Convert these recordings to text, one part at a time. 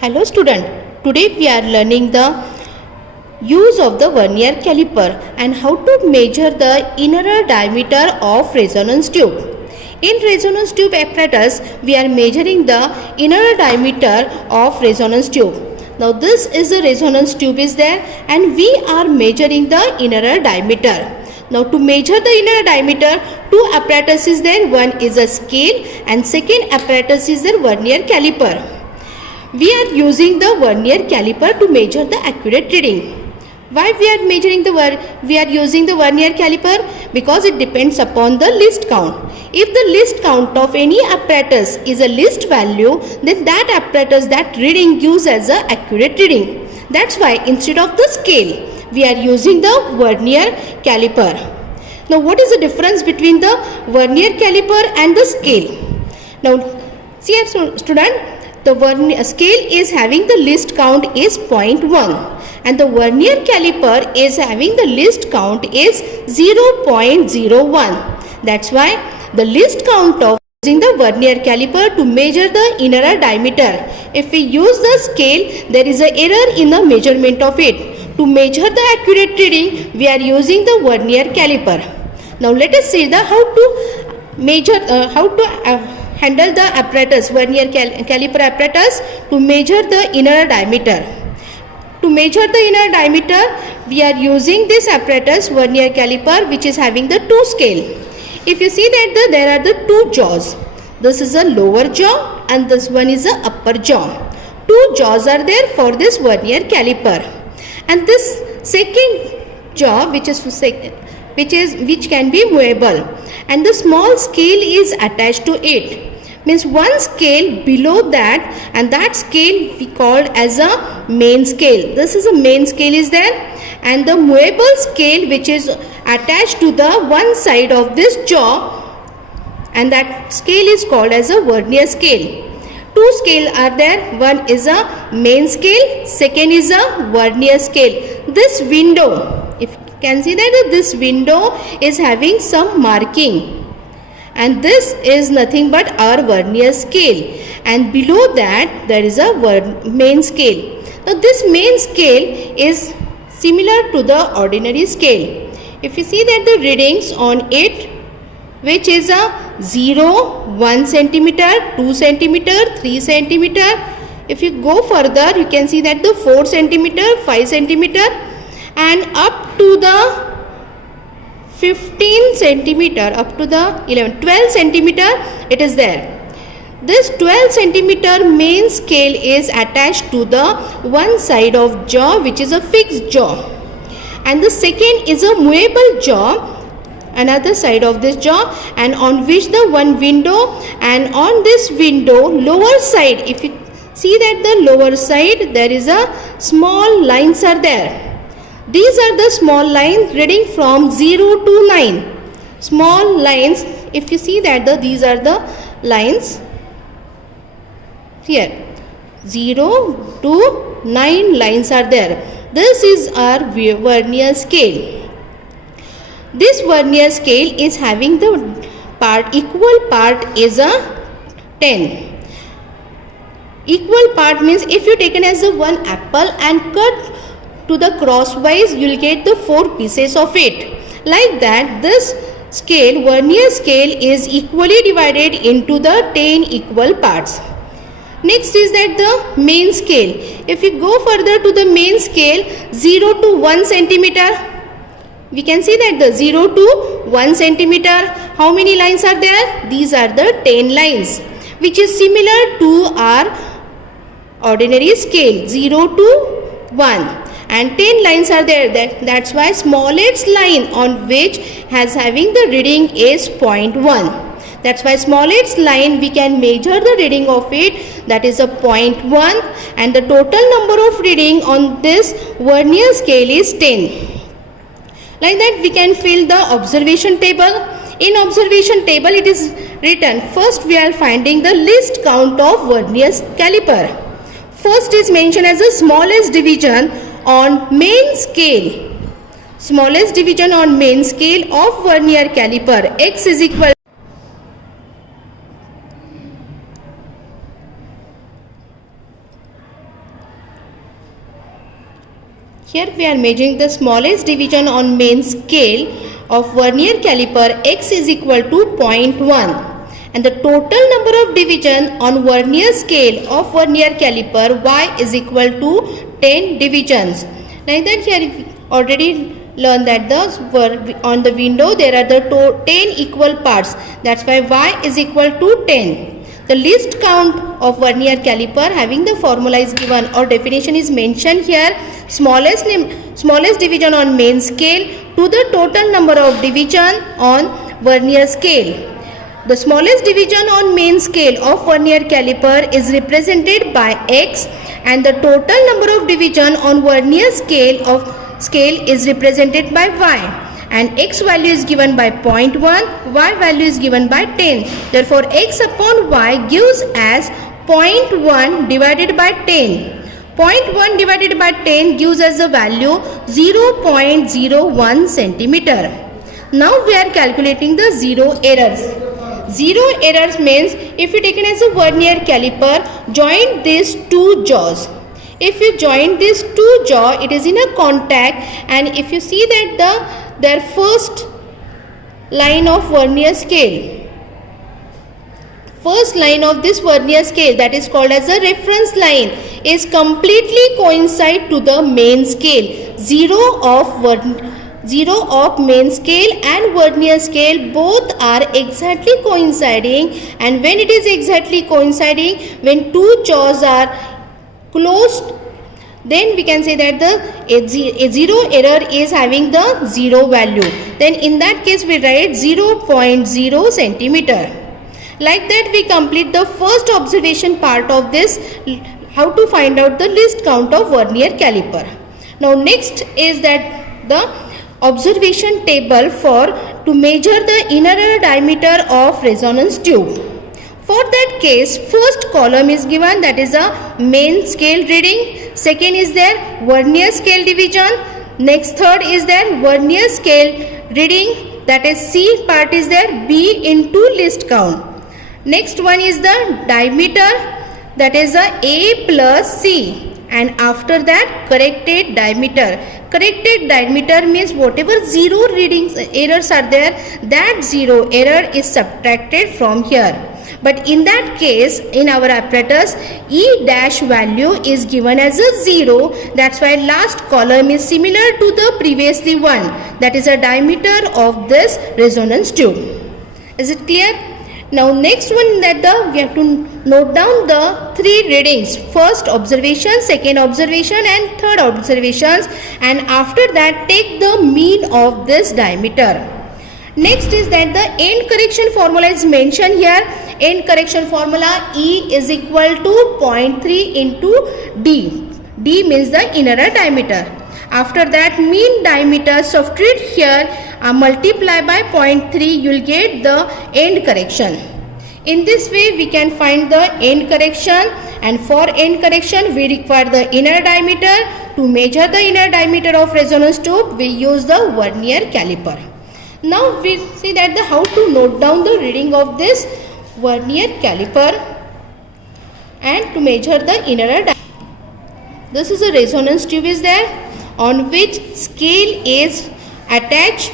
Hello student, today we are learning the use of the vernier caliper and how to measure the inner diameter of resonance tube. In resonance tube apparatus, we are measuring the inner diameter of resonance tube. Now this is the resonance tube is there and we are measuring the inner diameter. Now to measure the inner diameter, two apparatus is there. One is a scale and second apparatus is the vernier caliper. We are using the vernier caliper to measure the accurate reading. Why we are measuring we are using the vernier caliper? Because it depends upon the least count. If the least count of any apparatus is a least value, then that apparatus, that reading gives as a accurate reading. That's why instead of the scale, we are using the vernier caliper. Now what is the difference between the vernier caliper and the scale? Now see student, the vernier scale is having the least count is 0.1 and the vernier caliper is having the least count is 0.01. That's why the least count of using the vernier caliper to measure the inner diameter. If we use the scale, there is an error in the measurement of it. To measure the accurate reading, we are using the vernier caliper. Now let us see the how to measure, handle the apparatus, vernier caliper apparatus to measure the inner diameter. To measure the inner diameter, we are using this apparatus, vernier caliper, which is having the two scale. If you see that there are the two jaws. This is a lower jaw and this one is a upper jaw. Two jaws are there for this vernier caliper. And this second jaw, which can be movable, and the small scale is attached to it. Means one scale below that, and that scale we called as a main scale. This is a main scale is there, and the movable scale which is attached to the one side of this jaw, and that scale is called as a vernier scale. Two scale are there. One is a main scale, second is a vernier scale. This window, if you can see that this window is having some marking, and this is nothing but our vernier scale, and below that there is a main scale. Now this main scale is similar to the ordinary scale. If you see that the readings on it, which is a 0, 1 centimeter, 2 centimeter, 3 centimeter. If you go further, you can see that the 4 centimeter, 5 centimeter, and up to the 15 centimeter, up to the 12 centimeter, it is there. This 12 centimeter main scale is attached to the one side of jaw, which is a fixed jaw, and the second is a movable jaw, another side of this jaw, and on which the one window, and on this window lower side, if you see that the lower side there is a small lines are there. These are the small lines reading from 0 to 9. Small lines, if you see that these are the lines here, 0 to 9 lines are there. This is our vernier scale. This vernier scale is having the equal part is a 10. Equal part means if you taken as a one apple and cut to the crosswise, you will get the 4 pieces of it. Like that, this scale, vernier scale, is equally divided into the 10 equal parts. Next is that the main scale. If you go further to the main scale, 0 to 1 centimeter, we can see that the 0 to 1 centimeter, how many lines are there? These are the 10 lines, which is similar to our ordinary scale, 0 to 1. And 10 lines are there. That's why smallest line on which has having the reading is 0.1. That's why smallest line we can measure the reading of it, that is a 0.1, and the total number of reading on this vernier scale is 10. Like that we can fill the observation table. In observation table it is written, first we are finding the least count of vernier caliper. First is mentioned as the smallest division on main scale. Smallest division on main scale of vernier caliper, x is equal Here we are measuring the smallest division on main scale of vernier caliper. X is equal to 0.1 and the total number of division on vernier scale of vernier caliper Y is equal to 10 divisions. Like that, here we already learned that on the window there are the 10 equal parts. That's why Y is equal to 10. The least count of vernier caliper, having the formula is given or definition is mentioned here. Smallest division on main scale to the total number of division on vernier scale. The smallest division on main scale of vernier caliper is represented by X and the total number of division on vernier scale is represented by Y. And X value is given by 0.1, Y value is given by 10. Therefore, X upon Y gives as 0.1 divided by 10. 0.1 divided by 10 gives us the value 0.01 centimeter. Now we are calculating the zero errors. Zero errors means if you taken as a vernier caliper, join these two jaws. If you join these two jaws, it is in a contact, and if you see that their first line of vernier scale, first line of this vernier scale, that is called as a reference line, is completely coincide to the main scale. Zero of main scale and vernier scale both are exactly coinciding, and when it is exactly coinciding, when two jaws are closed, then we can say that a zero error is having the zero value. Then in that case we write 0.0 centimeter. Like that we complete the first observation part of this, how to find out the least count of vernier caliper. Now next is that the observation table to measure the inner diameter of resonance tube. For that case, first column is given, that is a main scale reading. Second is there vernier scale division. Next third is there vernier scale reading, that is C part is there, B into least count. Next one is the diameter, that is A plus C. And after that corrected diameter. Corrected diameter means whatever zero readings errors are there, that zero error is subtracted from here. But in that case, in our apparatus, E dash value is given as a 0. That's why last column is similar to the previously one. That is a diameter of this resonance tube. Is it clear? Now next one, that we have to note down the three readings. First observation, second observation and third observations, and after that take the mean of this diameter. Next is that the end correction formula is mentioned here. End correction formula, E is equal to 0.3 into D. D means the inner diameter. After that mean diameter, subtract here, multiply by 0.3, you will get the end correction. In this way we can find the end correction, and for end correction we require the inner diameter. To measure the inner diameter of resonance tube, we use the vernier caliper. Now we see that how to note down the reading of this vernier caliper and to measure the inner diameter. This is a resonance tube is there on which scale is attached.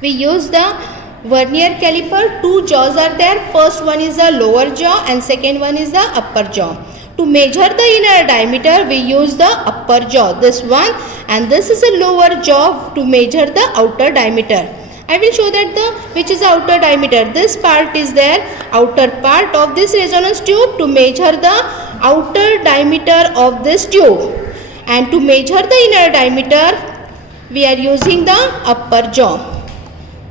We use the vernier caliper. Two jaws are there. First one is the lower jaw and second one is the upper jaw. To measure the inner diameter, we use the upper jaw, this one, and this is a lower jaw to measure the outer diameter. I will show that which is the outer diameter. This part is there, outer part of this resonance tube, to measure the outer diameter of this tube. And to measure the inner diameter, we are using the upper jaw.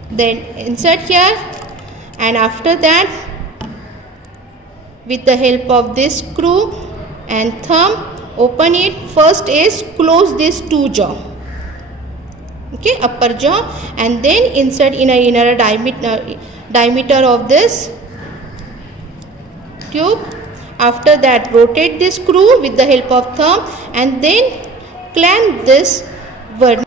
Then insert here, and after that with the help of this screw and thumb, open it. First is close this two jaw, okay, upper jaw, and then insert in a inner diameter of this tube. After that rotate this screw with the help of thumb and then clamp this vernier.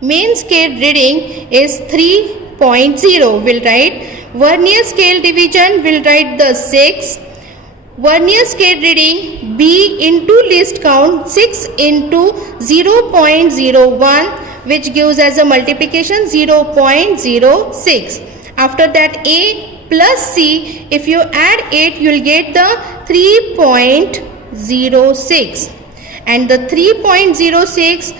Main scale reading is 3.0. We'll write vernier scale division, we'll write the 6. vernier scale reading B into least count 6 into 0.01, which gives as a multiplication 0.06. After that A plus C, if you add 8 you will get the 3.06, and the 3.06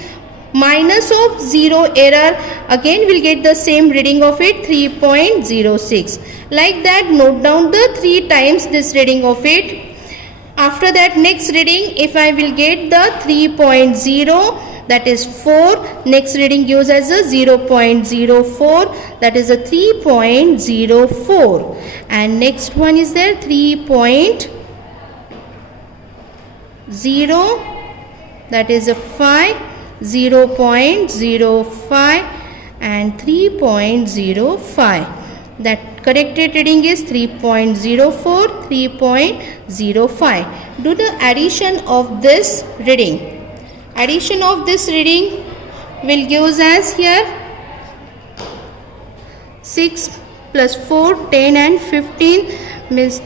minus of 0 error, again we'll get the same reading of it, 3.06. Like that, note down the 3 times this reading of it. After that, next reading, if I will get the 3.0, that is 4, next reading gives as a 0.04, that is a 3.04, and next one is there 3.0, that is a 5, 0.05 and 3.05. That corrected reading is 3.04, 3.05. Do the addition of this reading. Addition of this reading will give us as here 6 plus 4, 10 and 15 means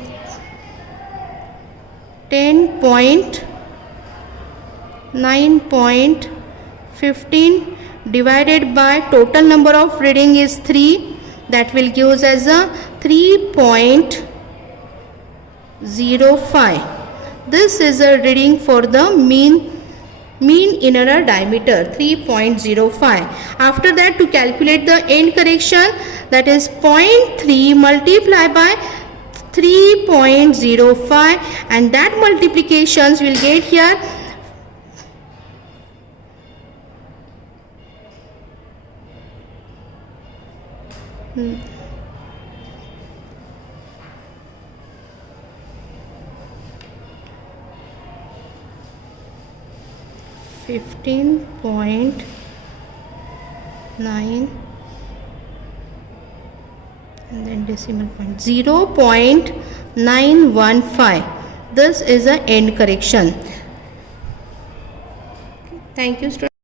10.9.15 divided by total number of reading is 3, that will give us as a 3.05. This is a reading for the mean inner diameter, 3.05. After that, to calculate the end correction, that is 0.3 multiplied by 3.05, and that multiplications will get here 15.9 and then decimal point 0.915. This is a end correction. Thank you, students.